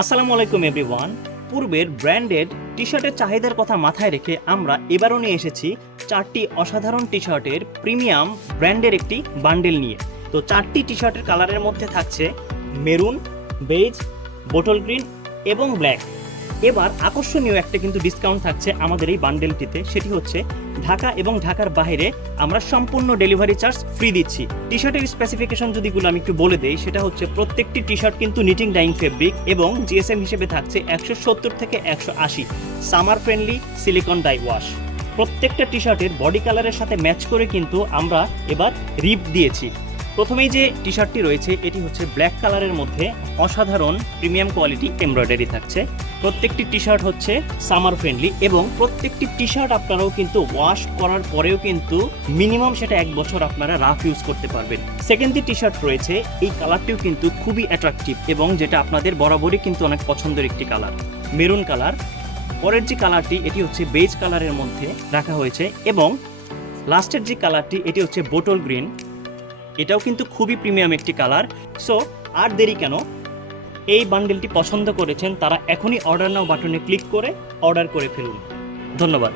আসসালামু আলাইকুম এভরিওয়ান। পূর্বের ব্র্যান্ডেড টি শার্টের চাহিদার কথা মাথায় রেখে আমরা এবারও নিয়ে এসেছি চারটি অসাধারণ টি শার্টের প্রিমিয়াম ব্র্যান্ডের একটি বান্ডেল নিয়ে। তো চারটি টি শার্টের কালারের মধ্যে থাকছে মেরুন, বেজ, বোটল গ্রিন এবং ব্ল্যাক। এবার আকর্ষণীয় একটা কিন্তু ডিসকাউন্ট থাকছে আমাদের এই বান্ডেলটিতে, সেটি হচ্ছে ঢাকা এবং ঢাকার বাইরে আমরা সম্পূর্ণ ডেলিভারি চার্জ ফ্রি দিচ্ছি। টি শার্টের স্পেসিফিকেশন যদিগুলো আমি একটু বলে দেই, সেটা হচ্ছে প্রত্যেকটি টি শার্ট কিন্তু নিটিং ডাইং ফেব্রিক এবং জিএসএম হিসেবে থাকছে 170 থেকে 180 summer friendly silicon die wash. প্রত্যেকটা টি শার্টের বডি কালারের সাথে ম্যাচ করে কিন্তু আমরা এবার রিপ দিয়েছি। প্রথমেই যে টি শার্টটি রয়েছে এটি হচ্ছে ব্ল্যাক কালারের মধ্যে অসাধারণ প্রিমিয়াম কোয়ালিটি এমব্রয়ডারি থাকছে। প্রত্যেকটি টি শার্ট হচ্ছে সামার ফ্রেন্ডলি এবং প্রত্যেকটি টি শার্ট আপনারাও কিন্তু ওয়াশ করার পরেও কিন্তু মিনিমাম সেটা 1 বছর আপনারা রাফ ইউজ করতে পারবেন। সেকেন্ড যে টি শার্ট রয়েছে এই কালারটিও কিন্তু খুবই অ্যাট্রাকটিভ এবং যেটা আপনাদের বরাবরই কিন্তু অনেক পছন্দের একটি কালার, মেরুন কালার। পরের যে কালারটি এটি হচ্ছে বেজ কালারের মধ্যে রাখা হয়েছে এবং লাস্টের যে কালারটি এটি হচ্ছে বোটল গ্রিন। এটাও কিন্তু খুবই প্রিমিয়াম একটি কালার। সো আর দেরি কেন, এই বান্ডেলটি পছন্দ করেছেন তারা এখনই অর্ডার নাও বাটনে ক্লিক করে অর্ডার করে ফেলুন। ধন্যবাদ।